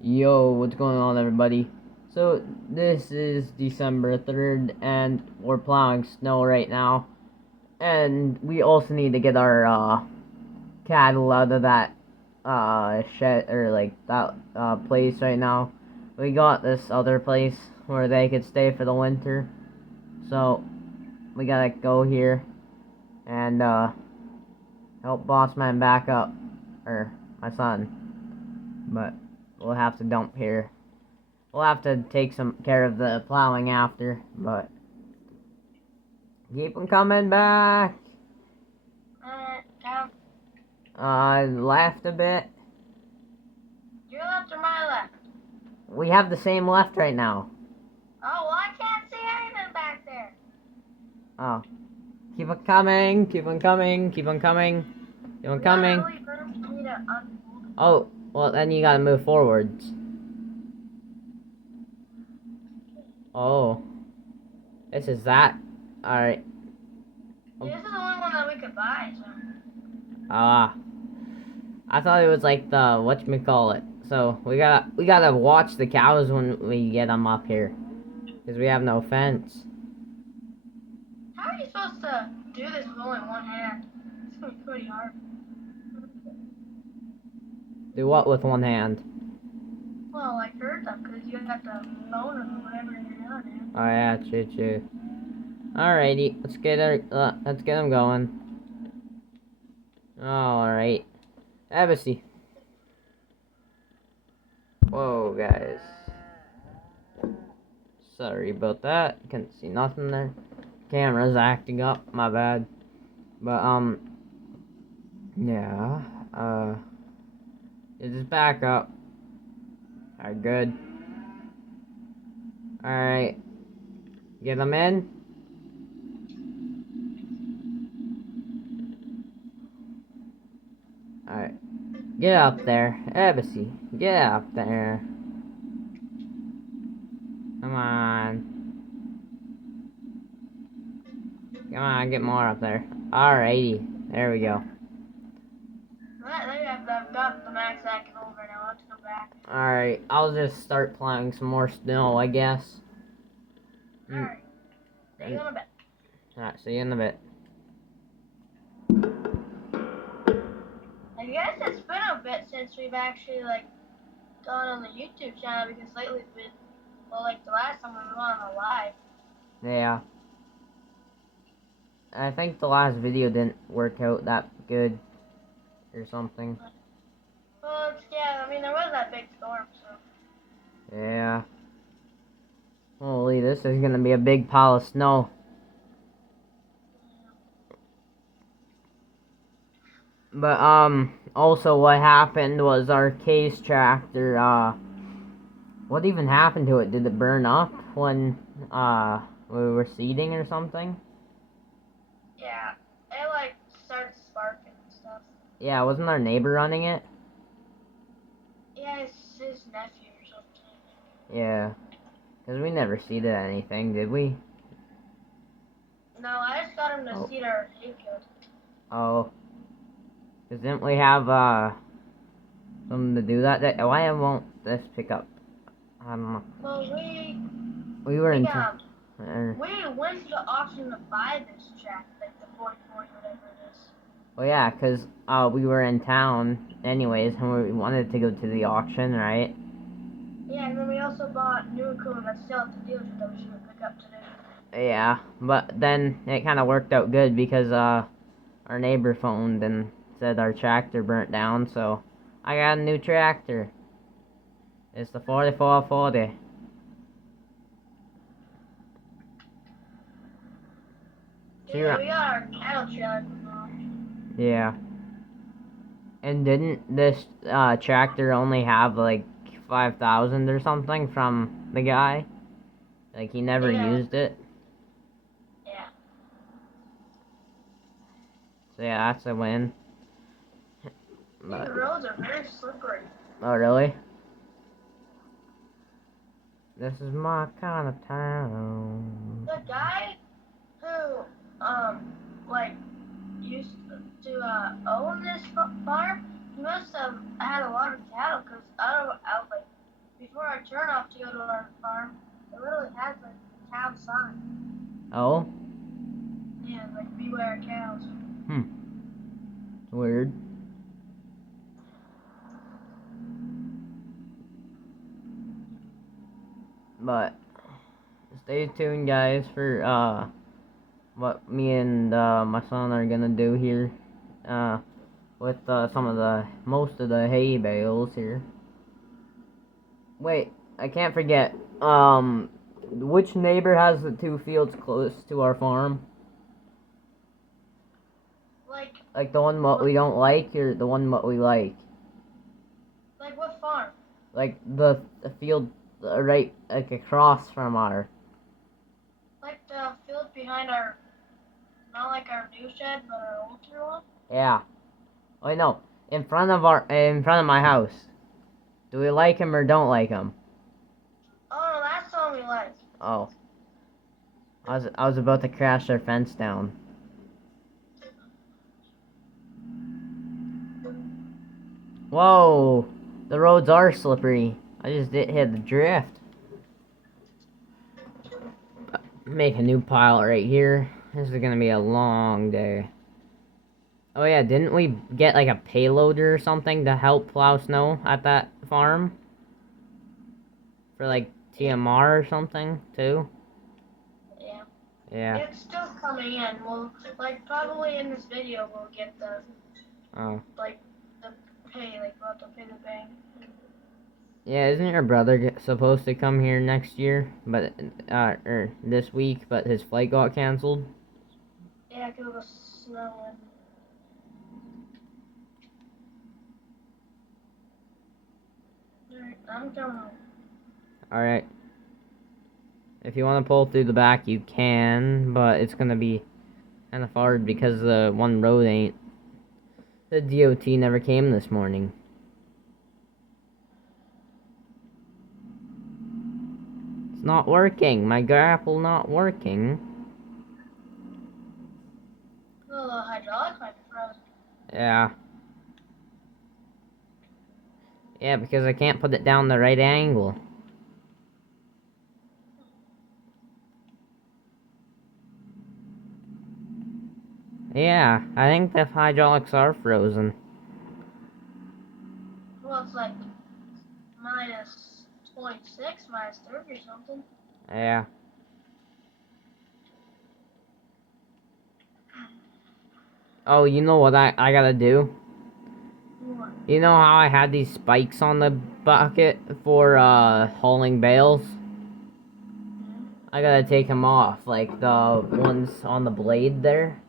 Yo, what's going on, everybody? So, this is December 3rd, and we're plowing snow right now. And we also need to get our cattle out of that shed, or like that place right now. We got this other place where they could stay for the winter. So, we gotta go here and help Boss Man back up, or my son. But we'll have to dump here. We'll have to take some care of the plowing after, but keep them coming back. Down. Left a bit. Your left or my left? We have the same left right now. Oh, well, I can't see anything back there. Oh. Keep on coming, keep on coming, keep on coming, keep on coming. Really firm for me to unfold it. Oh, well then you gotta move forwards. Oh. This is that. Alright. This is the only one that we could buy, so. Ah. I thought it was like the whatchamacallit. So we gotta watch the cows when we get them up here. Because we have no fence. How are you supposed to do this with only one hand? It's gonna be pretty hard. Do what with one hand? Well, like hurt them, because you got the bone or whatever in your other hand. Oh yeah, true. Alrighty, let's get them going. Alright. Have a seat. Whoa, guys. Sorry about that. Couldn't see nothing there. Camera's acting up. My bad. But yeah. Just back up. Alright, good. Alright. Get them in. Alright. Get up there. Ebony. Get up there. Come on. Come on, get more up there. Alrighty. There we go. I've got the max I can over now. I'll have to come back. Alright, I'll just start plowing some more snow, I guess. Alright. See you in a bit. Alright, see you in a bit. I guess it's been a bit since we've actually, like, gone on the YouTube channel, because lately it's been, well, like the last time we were on the live. Yeah. I think the last video didn't work out that good. Or something. Well, yeah, I mean, there was that big storm, so. Yeah. Holy, this is gonna be a big pile of snow. But, also what happened was our case tractor, what even happened to it? Did it burn up when, we were seeding or something? Yeah, it, like, started sparking and stuff. Yeah, wasn't our neighbor running it? Yeah, it's his nephew or something. Yeah. Because we never seeded anything, did we? No, I just got him to seed our hay field. Oh. Because didn't we have, something to do that day? Why won't this pick up? I don't know. Well, We were in we went to the auction to buy this track, like the 44, whatever it is. well, yeah, because we were in town anyways, and we wanted to go to the auction, right? Yeah, and then we also bought new equipment that's still at the dealership that we should pick up today. Yeah, but then it kind of worked out good because our neighbor phoned and said our tractor burnt down, so I got a new tractor. It's the 4440. Yeah, we got our cattle trailer from the auction. Yeah. And didn't this tractor only have like 5,000 or something from the guy? Like he never used it. Yeah. So yeah, that's a win. These roads are very slippery. Oh really? This is my kind of town. The guy who like used to own this farm, he must have had a lot of cattle, because out of like before our turn off to go to our farm, it literally has like a cow sign. Oh? Yeah, like beware cows. Weird. But stay tuned, guys, for what me and my son are gonna do here with most of the hay bales here. Wait, I can't forget. Which neighbor has the 2 fields close to our farm? Like the one what we don't like, or the one what we like? Like what farm? Like the field right like across from our. Like the field behind our, not like our new shed, but our older one. Yeah. Oh no, in front of my house. Do we like him or don't like him? Oh no, that's the one we like. Oh. I was about to crash their fence down. Whoa! The roads are slippery. I just did hit the drift. Make a new pile right here. This is gonna be a long day. Oh yeah, didn't we get like a payloader or something to help plow snow at that farm? For like TMR or something too? Yeah. Yeah. It's still coming in. We'll probably in this video we'll get the Oh. the pay, we'll have to pay the bank. Yeah, isn't your brother supposed to come here next year, but or this week, but his flight got canceled? Yeah, 'cause of the snow and. Alright, I'm coming. Alright. If you want to pull through the back, you can, but it's gonna be kind of hard because the one road ain't. The DOT never came this morning. It's not working. My grapple not working. Well, the hydraulics might be frozen. Yeah. Yeah, because I can't put it down the right angle. Yeah, I think the hydraulics are frozen. Well, it's like minus 26, minus 30 or something. Yeah. Oh, you know what I gotta do? What? You know how I had these spikes on the bucket for hauling bales? I gotta take them off, like the ones on the blade there.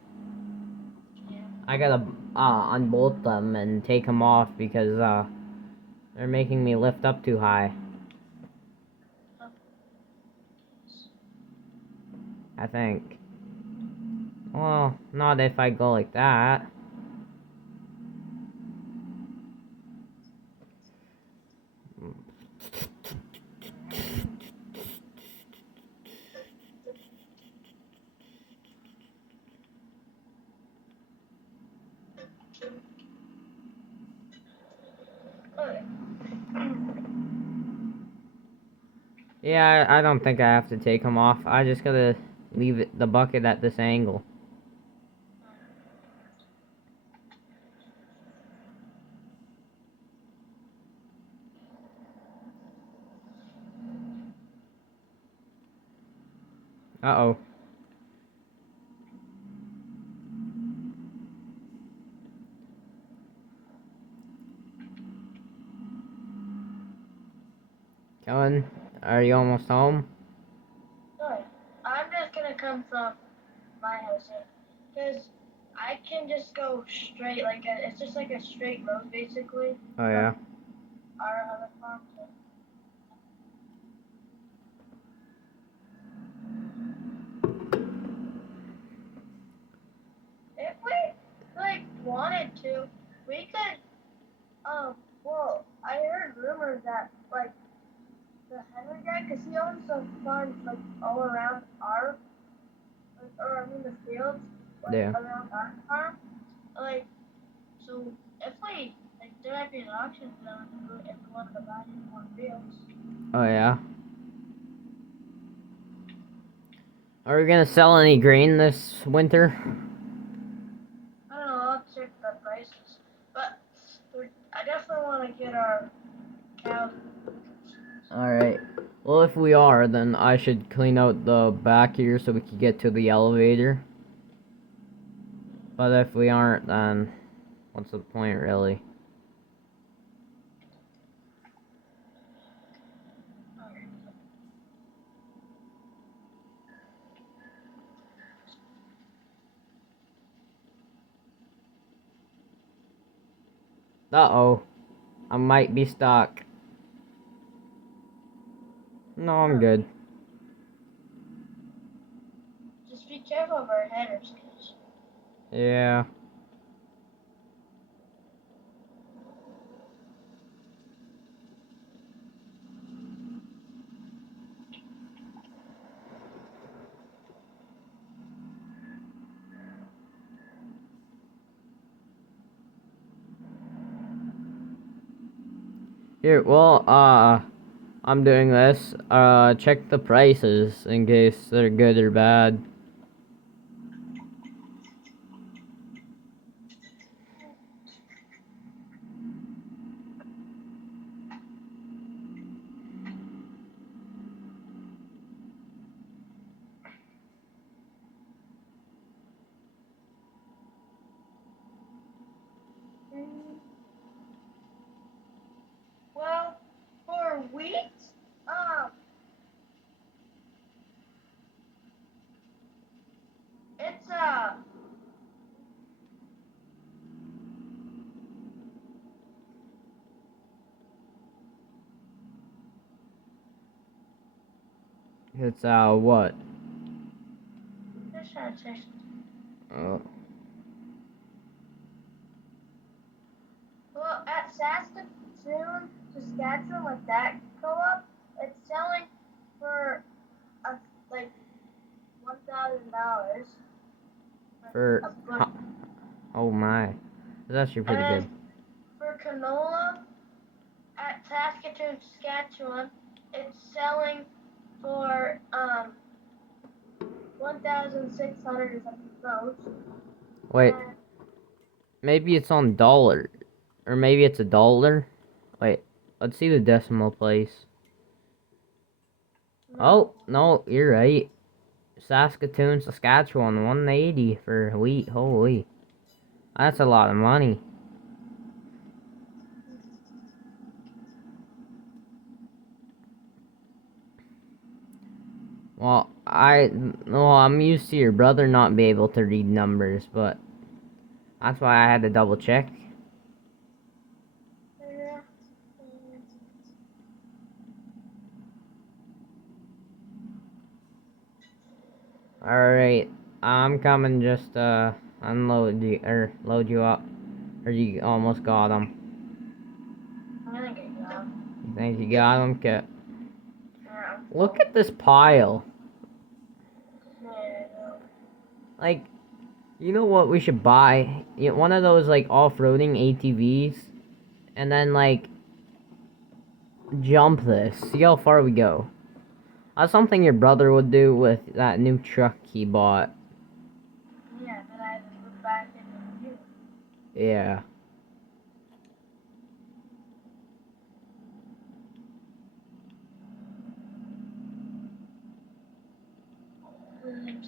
Yeah. I gotta unbolt them and take them off because they're making me lift up too high. I think. Well, not if I go like that. Okay. Yeah, I don't think I have to take them off. I just gotta leave the bucket at this angle. Uh-oh. Kellen, are you almost home? Alright. I'm just gonna come from my house here. Because I can just go straight, it's just like a straight road basically. Oh, yeah. Our other farm. So. If we, wanted to, we could, well, I heard rumors that, the Henry guy, because he owns some farms, all around our, the fields, Yeah. around our farm. So if we, there might be an auction zone if we wanted to buy any more fields. Oh yeah. Are we gonna sell any grain this winter? I don't know, I'll check the prices. But I definitely want to get our cows. Alright. Well, if we are, then I should clean out the back here so we can get to the elevator. But if we aren't, then what's the point, really? Uh-oh. I might be stuck. No, I'm good. Just be careful of our headers, kids. Yeah. Here, well, I'm doing this. Check the prices in case they're good or bad. Well, for wheat, um, it's It's, what? just trying to check. Oh. Well, at Saskatoon, Saskatchewan, like that co-op, it's selling for like $1,000 For, a bushel. oh my. That's actually pretty good. And for canola at Saskatoon, Saskatchewan, it's selling for 1,600 or something close. Wait, And maybe it's on dollar. Or maybe it's a dollar? Wait, let's see the decimal place. Oh, no, you're right. Saskatoon, Saskatchewan, 180 for wheat. Holy. That's a lot of money. Well, I'm used to your brother not be able to read numbers, but that's why I had to double check. Alright, I'm coming just, unload you, or load you up. Or you almost got him. I think I got 'em. You think you got him? Okay. Yeah. Look at this pile. Yeah. Like, you know what we should buy? One of those, like, off-roading ATVs. And then, like, jump this. See how far we go. That's something your brother would do with that new truck he bought. Yeah, then I just put back in the view. Yeah.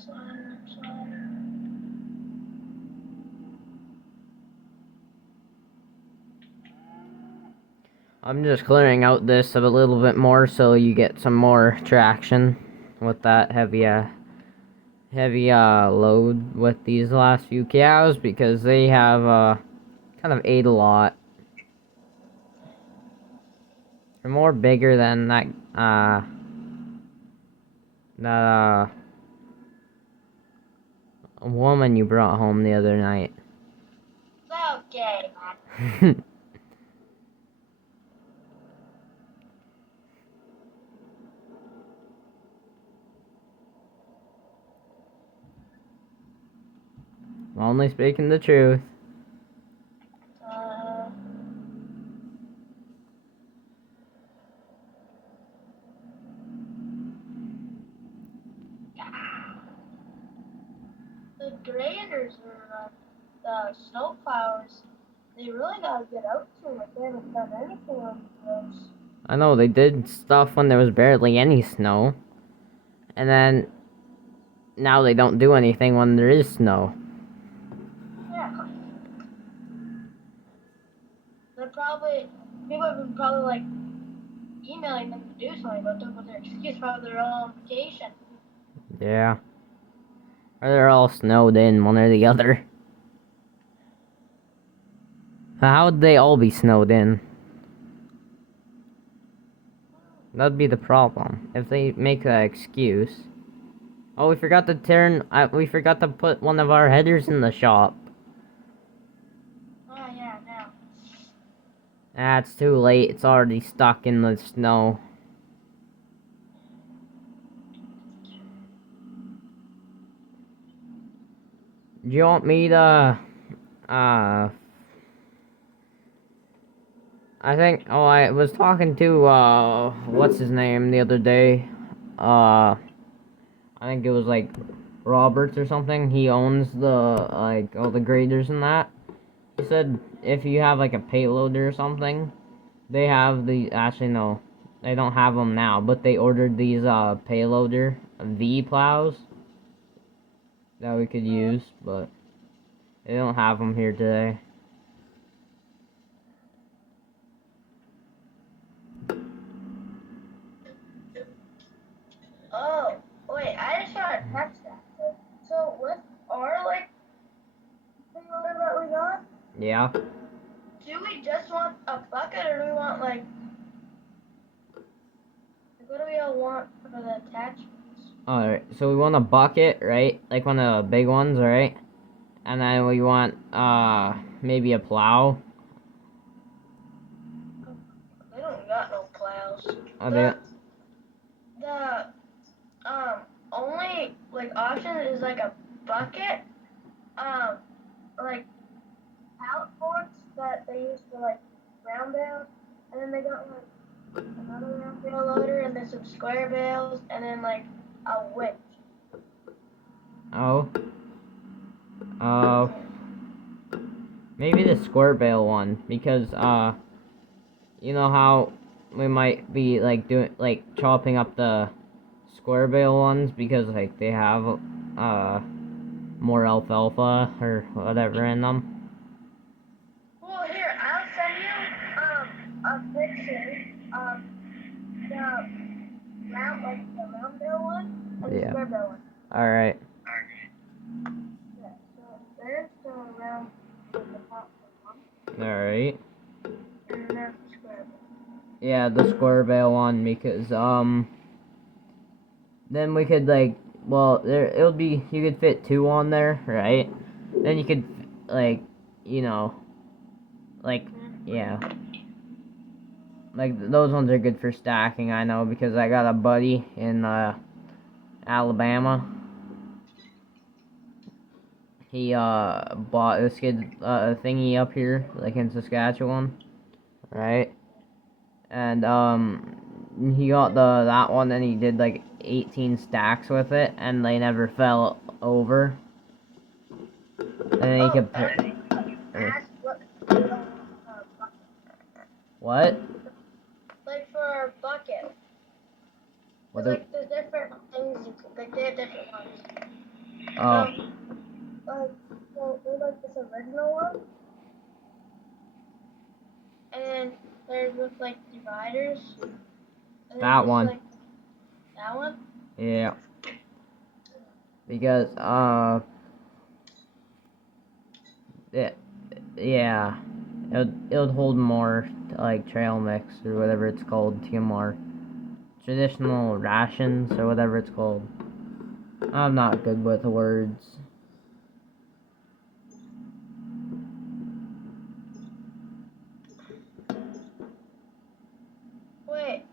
Slider. I'm just clearing out this a little bit more so you get some more traction with that heavy load with these last few cows because they have kind of ate a lot. They're more bigger than that woman you brought home the other night. Okay. Only speaking the truth. Uh, the graders or the snow plowers, they really gotta get out to it. They haven't done anything on those. I know they did stuff when there was barely any snow, and then now they don't do anything when there is snow. Yeah. They're probably, people have been probably like emailing them to do something, but don't put their excuse for their own vacation. Yeah. Or they're all snowed in, one or the other. How would they all be snowed in? That'd be the problem. If they make that excuse. Oh, we forgot to we forgot to put one of our headers in the shop. Oh yeah, now. It's too late. It's already stuck in the snow. Do you want me to, I think, oh, I was talking to, what's his name the other day? I think it was, like, Roberts or something. He owns the, like, all the graders and that. He said if you have, like, a payloader or something, they have the, actually, no, they don't have them now, but they ordered these, payloader V plows that we could use, but they don't have them here today. Oh, wait, I just got a text after. So with our like thing that we got, Yeah. do we just want a bucket or do we want like what do we all want for the attachments? Alright, so we want a bucket, right? Like one of the big ones, right? And then we want, maybe a plow. They don't got no plows. Oh, they, The only like option is like a bucket, like pallet forks that they use for like round bales, and then they got like another round bale loader and then some square bales and then like a winch. oh. Uh, maybe the square bale one, because, you know how we might be, like, chopping up the square bale ones, because, like, they have, more alfalfa, or whatever in them. Well, here I'll send you a picture of the round bale one and the Yeah. square bale one. Alright. Yeah, so there's the round with the top one, Alright. and there's the square bale. Yeah, the square bale one, because, then we could, like, well, it would be, you could fit two on there, right? Then you could, like, you know, like, yeah. Like, those ones are good for stacking, I know, because I got a buddy in, Alabama. He, bought this kid, a thingy up here, like, in Saskatchewan, right? And, he got that one, and he did, like, 18 stacks with it, and they never fell over. And then he Oh, could ask what we don't want for a bucket. what? Like for a bucket. What Cause the, like there's different things you could, like they have different ones. oh, So there's like this original one, and there's with like dividers, and then that just one. like that one. Yeah. Because, it, yeah. It would hold more, like, trail mix, or whatever it's called, TMR. Traditional rations, or whatever it's called. I'm not good with words. Wait,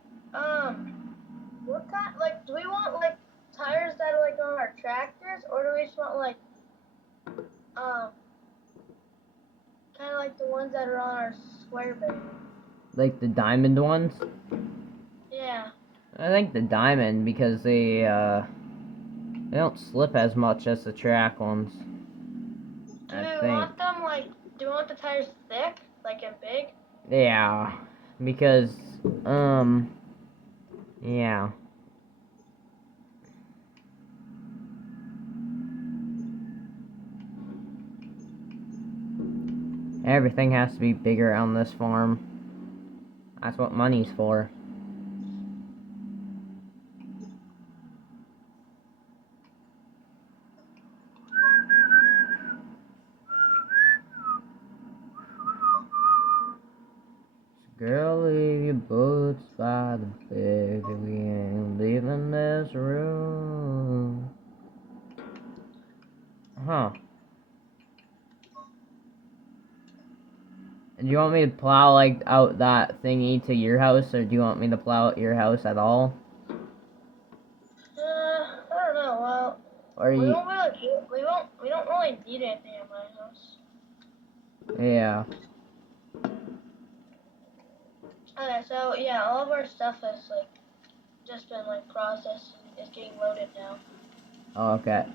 what kind? Like, do we want like tires that are like on our tractors, or do we just want like um kind of like the ones that are on our square bale? Like the diamond ones? Yeah. I think the diamond, because they, They don't slip as much as the track ones. Do I you think. want them like? Do you want the tires thick, like and big? Yeah, because yeah. Everything has to be bigger on this farm. That's what money's for. Girl, leave your boots by the bed. We ain't leaving this room. Huh. Do you want me to plow like out that thingy to your house, or do you want me to plow at your house at all? I don't know. Well, Or we you? won't really. We don't really need anything in my house. Yeah. Okay, so yeah, all of our stuff has like just been like processed and is getting loaded now. Oh, okay.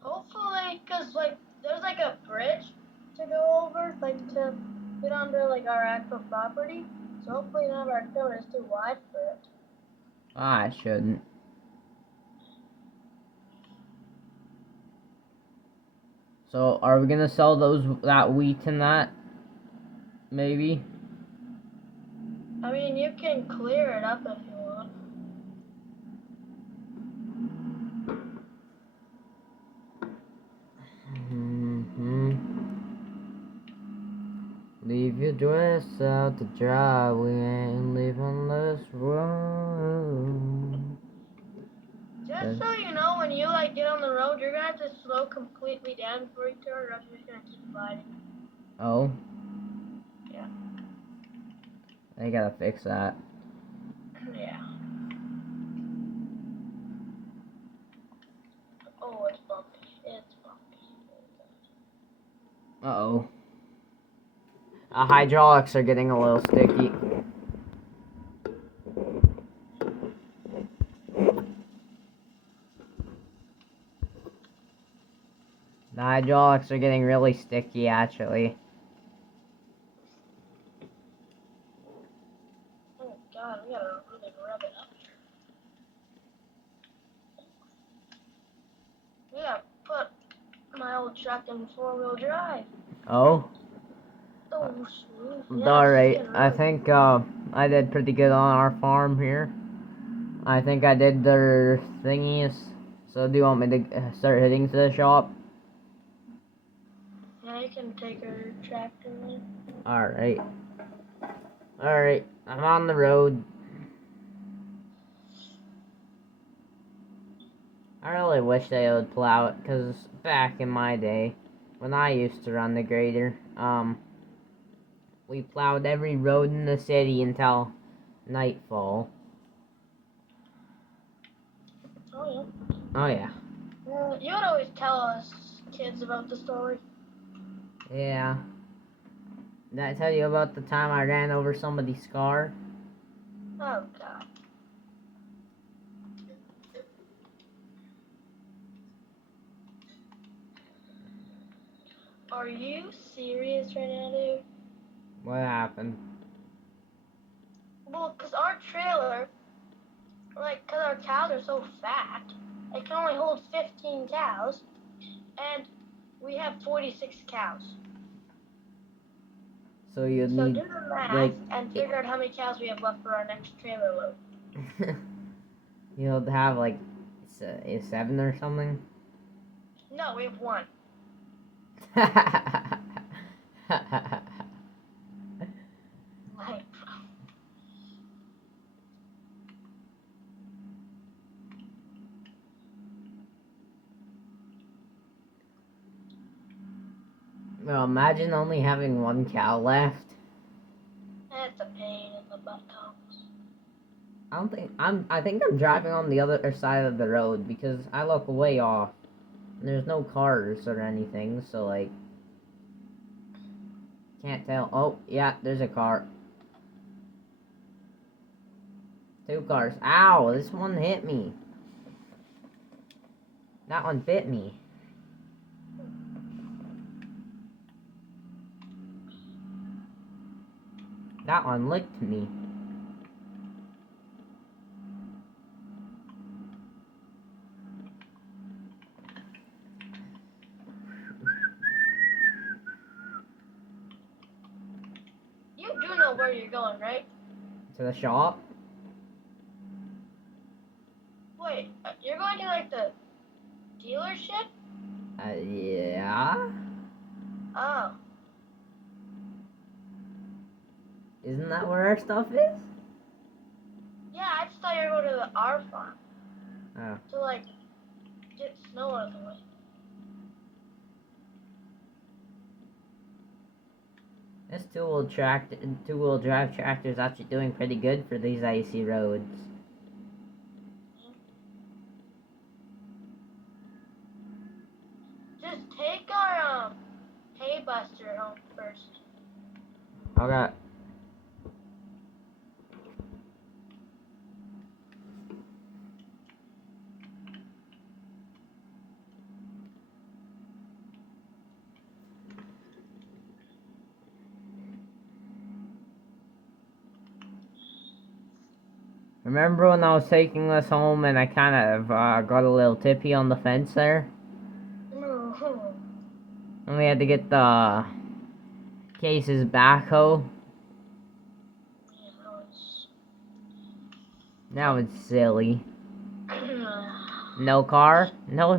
Hopefully, cause like there's like a bridge to go over, like to get onto like our actual property. So hopefully none of our code is too wide for it. I shouldn't. So, are we gonna sell that wheat and that? Maybe. I mean, you can clear it up if you want. Leave your dress out to dry. We ain't leaving this room. Just so you know, when you like get on the road, you're gonna have to slow completely down before you turn, or else you're just gonna keep sliding. Oh. Yeah. I gotta fix that. Yeah. Oh, it's bumpy. It's bumpy. Uh-oh. Hydraulics are getting a little sticky. The hydraulics are getting really sticky, actually. Oh God, we gotta really rub it up. We gotta put my old truck in 4-wheel drive. Oh? Oh, smooth. Yeah, it's Alright, getting I really. think, I did pretty good on our farm here. I think I did their thingies. So do you want me to start heading to the shop? Yeah, you can take our tractor in. Alright. Alright, I'm on the road. I really wish they would plow it, because back in my day, when I used to run the grader, we plowed every road in the city until nightfall. Oh yeah. Oh yeah. You would always tell us kids about the story. Yeah. Did I tell you about the time I ran over somebody's car? Oh God. Are you serious right now, dude? What happened? Well, 'cause our trailer, like, 'cause our cows are so fat, it can only hold 15 cows, and we have 46 cows. So you So need, do the math like, and figure out how many cows we have left for our next trailer load. you'll have, like, 7 or something? No, we have one. Like, Well, imagine only having 1 cow left. that's a pain in the buttocks. I think I'm driving on the other side of the road because I look way off. And there's no cars or anything, so like can't tell. Oh, yeah, there's a car. 2 cars. Ow, this one hit me. That one bit me. That one licked me. You do know where you're going, right? To the shop? Wait, you're going to like the dealership? Yeah? Oh. Isn't that where our stuff is? Yeah, I just thought you were going to the R farm. Oh. To like get snow out of the way. This two-wheel drive tractor is actually doing pretty good for these icy roads. Just take our hay buster home first. Okay. Remember when I was taking this home and I kind of got a little tippy on the fence there? And we had to get the Case's backhoe. Now it's silly. No car, no